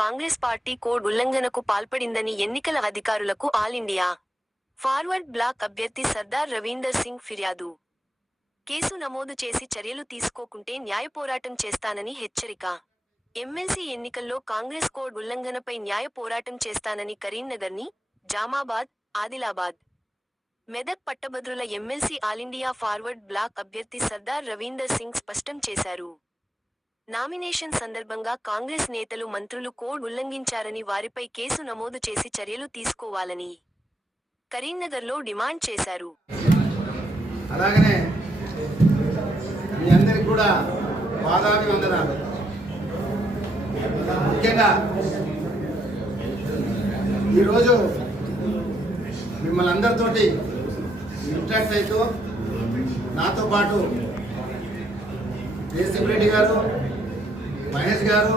Congress party code ఉల్లంఘనకు పాల్పడిందని ఎన్నికల అధికారులకు all India forward black అభ్యర్థి సర్దార్ రవీందర్ సింగ్ ఫిర్యాదు. కేసు నమోదు చేసి చర్యలు తీసుకోకుంటే న్యాయపోరాటం చేస్తానని హెచ్చరిక. ఎమ్మెల్సీ ఎన్నికల్లో కాంగ్రెస్ కోడ్ ఉల్లంఘనపై న్యాయ పోరాటం చేస్తానని కరీంనగర్ని, జామాబాద్, ఆదిలాబాద్, మెదక్ పట్టభద్రుల ఎమ్మెల్సీ ఆలిండియా ఫార్వర్డ్ బ్లాక్ అభ్యర్థి సర్దార్ రవీందర్ సింగ్ స్పష్టం చేశారు. నామినేషన్ సందర్భంగా కాంగ్రెస్ నేతలు మంత్రులు కోడ్ ఉల్లంఘించారని వారిపై కేసు నమోదు చేసి చర్యలు తీసుకోవాలని కరీంనగర్లో డిమాండ్ చేశారు. అలాగనే మీ అందరికి కూడా పాదాభివందనాలు. ముఖ్యంగా ఈరోజు మిమ్మల్ని అందరితోటి ఇంట్రాక్ట్ అవుతూ నాతో పాటు జయసింహ రెడ్డి గారు, మహేష్ గారు,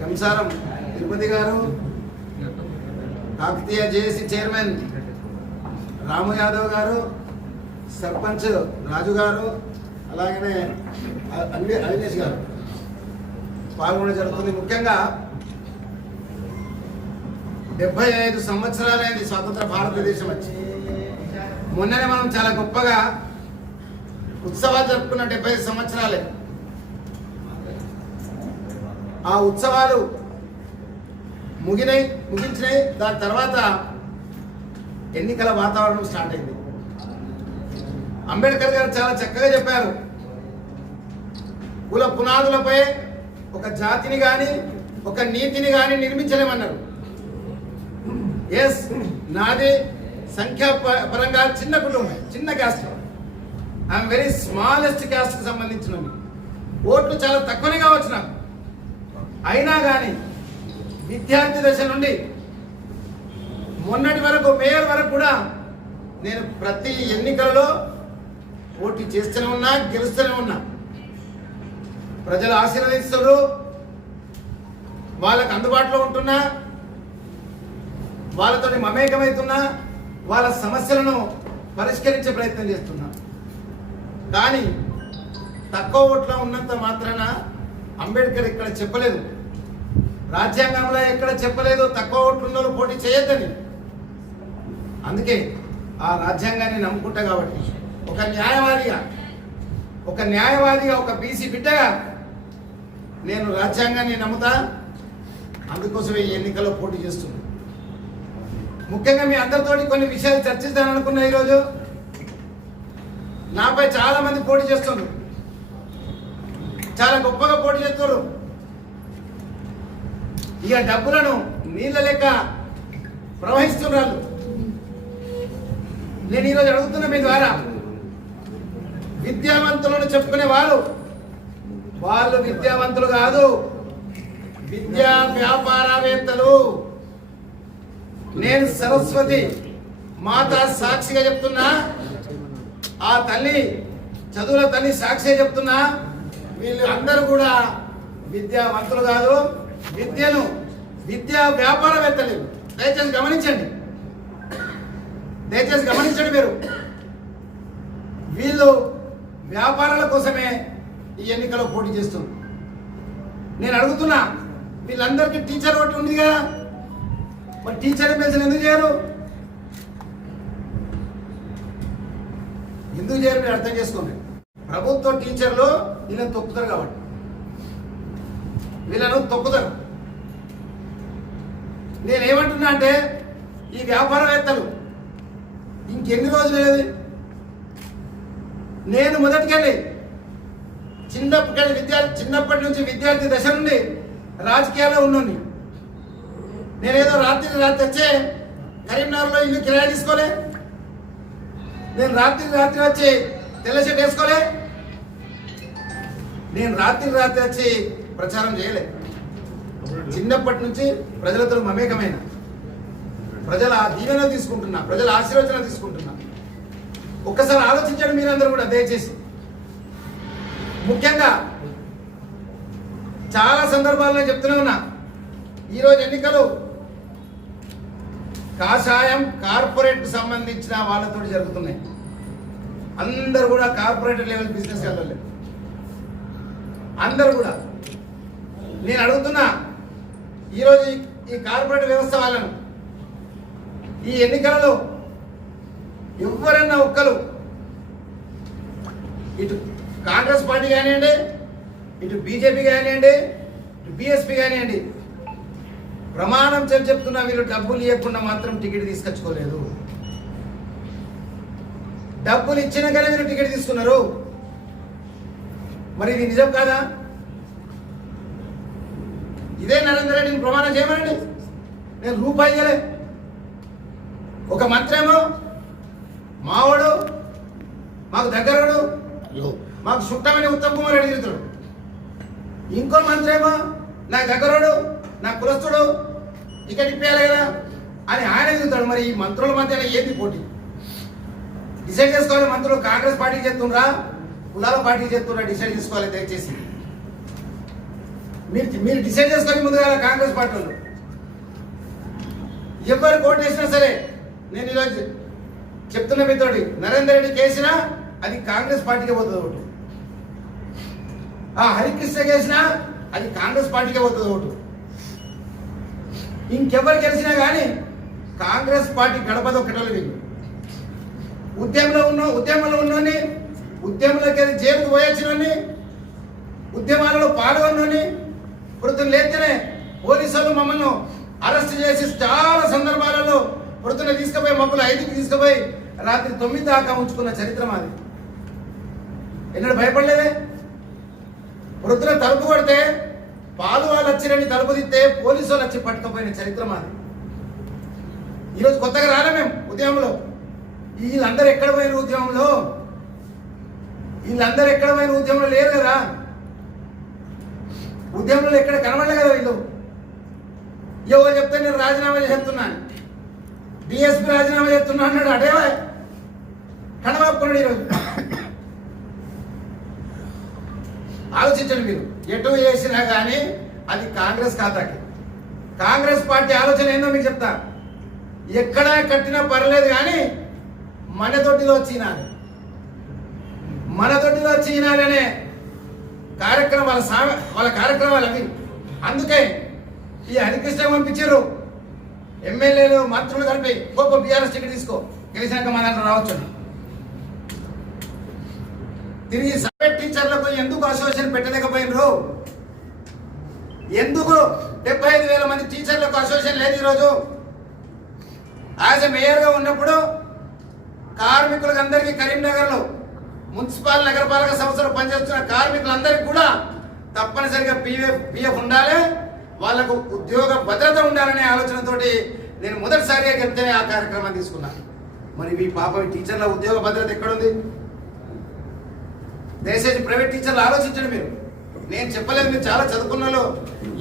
కంసారం తిరుపతి గారు, కాకతీయ జేఏసీ చైర్మన్ రాము యాదవ్ గారు, సర్పంచ్ రాజు గారు, అలాగనే అవినేష్ గారు పాల్గొనడం జరుగుతుంది. ముఖ్యంగా 75 సంవత్సరాలైంది స్వతంత్ర భారతదేశం వచ్చి. మొన్ననే మనం చాలా గొప్పగా ఉత్సవాలు జరుపుకున్న 75 సంవత్సరాలే. ఆ ఉత్సవాలు ముగించినాయి. దాని తర్వాత ఎన్నికల వాతావరణం స్టార్ట్ అయింది. అంబేద్కర్ గారు చాలా చక్కగా చెప్పారు, కుల పునాదులపై ఒక జాతిని కానీ ఒక నీతిని కానీ నిర్మించలేమన్నారు. ఎస్, నాది సంఖ్యా పరంగా చిన్న కుటుంబం, చిన్న క్యాస్ట్, ఐఎమ్ వెరీ స్మాలెస్ట్ క్యాస్ట్కి సంబంధించిన ఓట్లు చాలా తక్కువనే కావచ్చు నాకు. అయినా కానీ విద్యార్థి దశ నుండి మొన్నటి వరకు మేయర్ వరకు కూడా నేను ప్రతి ఎన్నికలలో పోటీ చేస్తూనే ఉన్నా, గెలుస్తూనే ఉన్నా. ప్రజలు ఆశీర్వదిస్తారు, వాళ్ళకు అందుబాటులో ఉంటున్నా, వాళ్ళతో మమేకమవుతున్నా, వాళ్ళ సమస్యలను పరిష్కరించే ప్రయత్నం చేస్తున్నా. కానీ తక్కువ ఓట్లో ఉన్నంత మాత్రాన అంబేద్కర్ ఇక్కడ చెప్పలేదు, రాజ్యాంగంలో ఎక్కడ చెప్పలేదు తక్కువ ఓట్లు ఉన్న వాళ్ళు పోటీ చేయొద్దని. అందుకే ఆ రాజ్యాంగాన్ని నమ్ముకుంటా కాబట్టి ఒక న్యాయవాదిగా ఒక బీసీ బిడ్డగా నేను రాజ్యాంగాన్ని నమ్ముతా. అందుకోసమే ఈ ఎన్నికల్లో పోటీ చేస్తున్నా. ముఖ్యంగా మీ అందరితోటి కొన్ని విషయాలు చర్చిస్తాననుకున్నా. ఈరోజు నాపై చాలా మంది పోటీ చేస్తున్నారు, చాలా గొప్పగా పోటీ చేస్తున్నారు. ఇక డబ్బులను నీళ్ళ లెక్క ప్రవహిస్తున్నారు. నేను ఈరోజు అడుగుతున్నా మీ ద్వారా, విద్యావంతులను చెప్పుకునే వాళ్ళు విద్యావంతులు కాదు, విద్యా వ్యాపారవేత్తలు. నేను సరస్వతి మాత సాక్షిగా చెప్తున్నా, ఆ తల్లి చదువుల తల్లి సాక్షిగా చెప్తున్నా, వీళ్ళు అందరూ కూడా విద్యావంతులు కాదు, విద్యా వ్యాపారవేత్తలు. దయచేసి గమనించండి మీరు. వీళ్ళు వ్యాపారాల కోసమే ఈ ఎన్నికలో పోటీ చేస్తున్నారు. నేను అడుగుతున్నా, వీళ్ళందరికీ టీచర్ ఓటు ఉంది కదా, మరి టీచర్ ఎమ్మెల్సీలు ఎందుకు చేయరు? మీరు అర్థం చేసుకోండి. ప్రభుత్వ టీచర్లు వీళ్ళని తొక్కుతారు కాబట్టి, వీళ్ళను తొక్కుతారు. నేనేమంటున్నా అంటే, ఈ వ్యాపారవేత్తలు ఇంకెన్ని రోజులు లేదు. నేను మొదటికెళ్ళి చిన్నప్పటి నుంచి విద్యార్థి దశ నుండి రాజకీయాల్లో ఉన్నాను. నేనేదో రాత్రి వచ్చే కరీంనగర్లో ఇల్లు కిరాయి తీసుకోలే, నేను రాత్రి వచ్చి తెల్ల షర్ట్ వేసుకోలే, నేను రాత్రి వచ్చి ప్రచారం చేయలే. చిన్నప్పటి నుంచి ప్రజలతో మమేకమైన, ప్రజల దీవెన తీసుకుంటున్నా, ప్రజల ఆశీర్వచన తీసుకుంటున్నా. ఒక్కసారి ఆలోచించండి మీరందరూ కూడా దయచేసి. ముఖ్యంగా చాలా సందర్భాల్లో చెప్తూనే ఉన్నా, ఈరోజు ఎన్నికలు కాషాయం కార్పొరేట్ కు సంబంధించిన వాళ్ళతో జరుగుతున్నాయి. అందరూ కూడా కార్పొరేట్ లెవెల్ బిజినెస్ వెళ్ళలేదు. అందరూ కూడా నేను అడుగుతున్నా, ఈరోజు ఈ కార్పొరేట్ వ్యవస్థ వాళ్ళను ఈ ఎన్నికలలో ఎవరన్నా ఒక్కరు ఇటు కాంగ్రెస్ పార్టీ కానివ్వండి, ఇటు బీజేపీ కానివ్వండి, ఇటు బీఎస్పీ కానివ్వండి, ప్రమాణం చెప్తున్నా వీళ్ళు డబ్బులు ఇవ్వకుండా మాత్రం టికెట్ తీసుకొచ్చుకోలేదు. డబ్బులు ఇచ్చినాకనే మీరు టికెట్ తీసుకున్నారు. మరి ఇది నిజం కాదా? ఇదే నరేంద్ర రెడ్డిని ప్రమాణం చేయమనండి. నేను రూపాయి ఇయ్యలే. ఒక మంత్రి ఏమో మావాడు, మాకు దగ్గరడు, మాకు చుట్టమని ఉత్తమ్ కుమార్ రెడ్డి తిరుగుతాడు. ఇంకో మంత్రి ఏమో నాకు దగ్గరడు, నా కులస్తుడు, ఇక్కడ ఇప్పేయాలి కదా అని ఆయన తిరుగుతాడు. మరి ఈ మంత్రుల మధ్య ఏంది పోటీ? డిసైడ్ చేసుకోవాలి. మంత్రులు కాంగ్రెస్ పార్టీకి చేస్తుండ్రా, కులాల పార్టీకి చేస్తుండ్రా, డిసైడ్ చేసుకోవాలి దయచేసి. మీరు డిసైడ్ చేసుకొని ముందుగా కాంగ్రెస్ పార్టీలు ఎవరు ఓటు వేసినా సరే, నేను ఈరోజు చెప్తున్న మీతోటి నరేందర్ రెడ్డికి వేసినా అది కాంగ్రెస్ పార్టీకే పోతుంది ఓటు. హరికృష్ణ వేసినా అది కాంగ్రెస్ పార్టీకే పోతుంది ఓటు. ఇంకెవరు గెలిచినా కానీ కాంగ్రెస్ పార్టీ గడపదో కట్టలు వీళ్ళు. ఉద్యమంలో ఉన్నోని, ఉద్యమంలోకి వెళ్ళి జైలుకు పోయొచ్చినోని, ఉద్యమాలలో పాల్గొన్నోని పొద్దున్న లేస్తేనే పోలీసులు మమ్మల్ని అరెస్ట్ చేసి చాలా సందర్భాలలో పొద్దున్న తీసుకుపోయి మమ్మల్ని 5కి తీసుకుపోయి రాత్రి 9 దాకా ఉంచుకున్న చరిత్ర మాది. ఎన్నడూ భయపడలేదే. పొద్దున తలుపు కొడితే పాలు వాళ్ళు వచ్చిరండి, తలుపు తిస్తే పోలీసు వాళ్ళు వచ్చి పట్టుకపోయిన చరిత్ర మాది. ఈరోజు కొత్తగా రాలే మేము ఉద్యమంలో. వీళ్ళందరూ ఎక్కడ పోయిన ఉద్యమంలో? వీళ్ళందరూ ఎక్కడ పోయిన ఉద్యమంలో లేరు కదా. ఉద్యమంలో ఎక్కడ కనబడలే కదా వీళ్ళు. ఎవరు చెప్తే నేను రాజీనామా చేస్తున్నాను, డిఎస్పీ రాజీనామా చేస్తున్నా అన్నాడు. అటేవా కనబాపుకున్నాడు. ఈరోజు ఆలోచించండి మీరు. ఎటు చేసినా కానీ అది కాంగ్రెస్ ఖాతాకి. కాంగ్రెస్ పార్టీ ఆలోచన ఏందో మీకు చెప్తా. ఎక్కడా కట్టినా పర్లేదు కానీ మన తొట్టిలో చీనాలి, మన తొట్టిలో చీనాలనే కార్యక్రమాలు వాళ్ళ కార్యక్రమాలు అవి. అందుకే ఈ హరికృష్ణ పంపించారు. ఎమ్మెల్యేలు మంత్రులు కలిపి గొప్ప బీఆర్ఎస్ టికెట్ తీసుకో, గెలిచాక మన దాంట్లో రావచ్చు. తిరిగి ప్రైవేట్ టీచర్లకు ఎందుకు అసోసియేషన్ పెట్టలేకపోయినరు? ఎందుకు 75,000 మంది టీచర్లకు అసోసియేషన్ లేదు ఈరోజు? యాజ్ ఎ మేయర్గా ఉన్నప్పుడు కార్మికులకు అందరికీ కరీంనగర్లో మున్సిపల్ నగరపాలక సంస్థలో పనిచేస్తున్న కార్మికులందరికీ కూడా తప్పనిసరిగా పిఎఫ్ ఉండాలి, వాళ్లకు ఉద్యోగ భద్రత ఉండాలనే ఆలోచనతోటి నేను మొదటిసారిగా చెప్తేనే ఆ కార్యక్రమాన్ని తీసుకున్నాను. మరి మీ పాప టీచర్ల ఉద్యోగ భద్రత ఎక్కడుంది? దయచేసి ప్రైవేట్ టీచర్లు ఆలోచించండి మీరు. నేను చెప్పలేదు, మీరు చాలా చదువుకున్న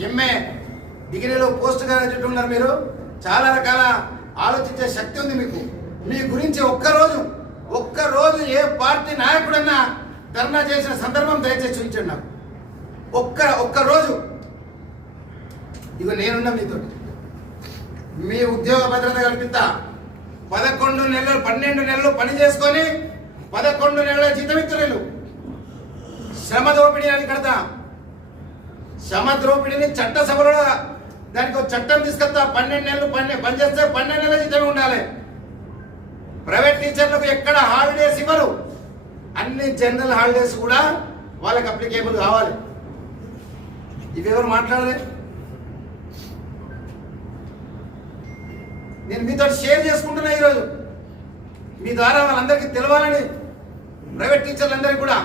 ఎంఏ డిగ్రీలో పోస్ట్ గ్రాడ్యుయేట్ ఉన్నారు. మీరు చాలా రకాల ఆలోచించే శక్తి ఉంది మీకు. మీ గురించి ఒక్కరోజు ఏ పార్టీ నాయకుడన్నా ధర్నా చేసిన సందర్భం దయచేసి చూపించండి నాకు. ఒక్కరోజు. ఇక నేనున్నా మీతో. మీ ఉద్యోగ భద్రత కల్పిస్తా. 11 నెలలు 12 నెలలు పని చేసుకొని 11 నెలల జీతం ఇస్తున్నారు. శ్రమ దోపిడీ అని కడతా. శ్రమ దోపిడీని చట్టసభలో దానికి ఒక చట్టం తీసుకొస్తా. 12 నెలలు పని చేస్తే 12 నెలల జీతం ఉండాలి. ప్రైవేట్ టీచర్లకు ఎక్కడ హాలిడేస్ ఇవ్వరు. అన్ని జనరల్ హాలిడేస్ కూడా వాళ్ళకి అప్లికేబుల్ కావాలి. ఇవి ఎవరు మాట్లాడలే. నేను మీతో షేర్ చేసుకుంటున్నా ఈరోజు. మీ ద్వారా వాళ్ళందరికీ తెలవాలని, ప్రైవేట్ టీచర్లందరికీ కూడా.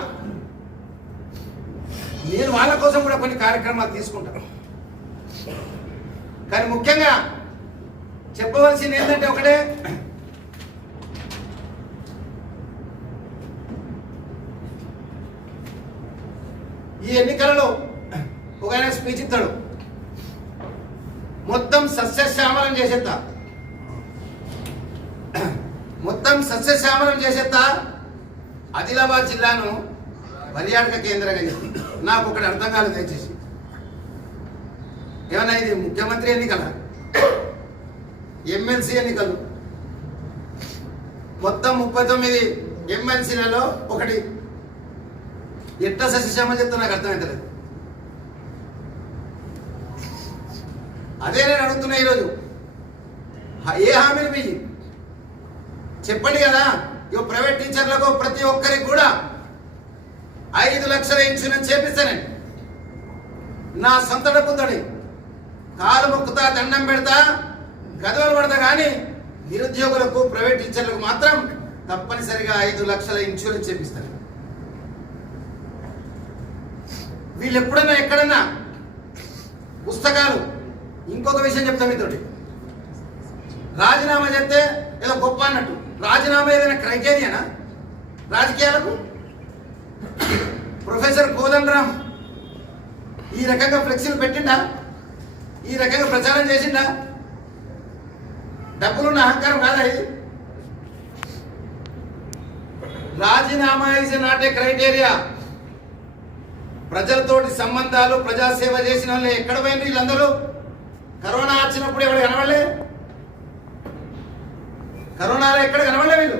నేను వాళ్ళ కోసం కూడా కొన్ని కార్యక్రమాలు తీసుకుంటాను. కానీ ముఖ్యంగా చెప్పవలసింది ఏంటంటే ఒకటే, ఈ ఎన్నికలలో ఒక ఆయన స్పీచ్ ఇస్తాడు, మొత్తం సస్యశ్యామలం చేసేస్తా, ఆదిలాబాద్ జిల్లాను పర్యాటక కేంద్రంగా చెప్పి నాకు ఒకటి అర్థం కాలేదు. దయచేసి ఏమన్నా ఇది ముఖ్యమంత్రి ఎన్నికల, ఎమ్మెల్సీ ఎన్నికలు, మొత్తం 39 ఎమ్మెల్సీలలో ఒకటి ఎట్లా సస్యశ్యామం చెప్తా నాకు అర్థమైంది. అదే నేను అడుగుతున్నా ఈరోజు. ఏ హామీలు మీ చెప్పండి కదా. ఇగో ప్రైవేట్ టీచర్లకు ప్రతి ఒక్కరికి కూడా 5 లక్షల ఇన్సూరెన్స్ చేపిస్తానండి. నా సొంత డబ్బుతోటి కాలు మొక్కుతా, దండం పెడతా, గదవలు పడతా, కానీ నిరుద్యోగులకు ప్రైవేట్ టీచర్లకు మాత్రం తప్పనిసరిగా 5 లక్షల ఇన్సూరెన్స్ చేపిస్తాను. వీళ్ళు ఎప్పుడన్నా ఎక్కడన్నా పుస్తకాలు, ఇంకొక విషయం చెప్తాం మీతోటి, రాజీనామా చేస్తే ఏదో గొప్ప అన్నట్టు. రాజీనామా ఏదైనా క్రైటీరియానా రాజకీయాలకు? ప్రొఫెసర్ కోదండరాం ఈ రకంగా ఫ్లెక్సీలు పెట్టిండా? ఈ రకంగా ప్రచారం చేసిండా? డబ్బులున్న అహంకారం కాదా ఇది? రాజీనామా ఇస్ నాట్ ఏ క్రైటీరియా. ప్రజలతోటి సంబంధాలు, ప్రజాసేవ చేసిన వాళ్ళు ఎక్కడ పోయింది వీళ్ళందరూ? కరోనా వచ్చినప్పుడు ఎవరు కనబడలే? కరోనాలో ఎక్కడ కనబడలే వీళ్ళు.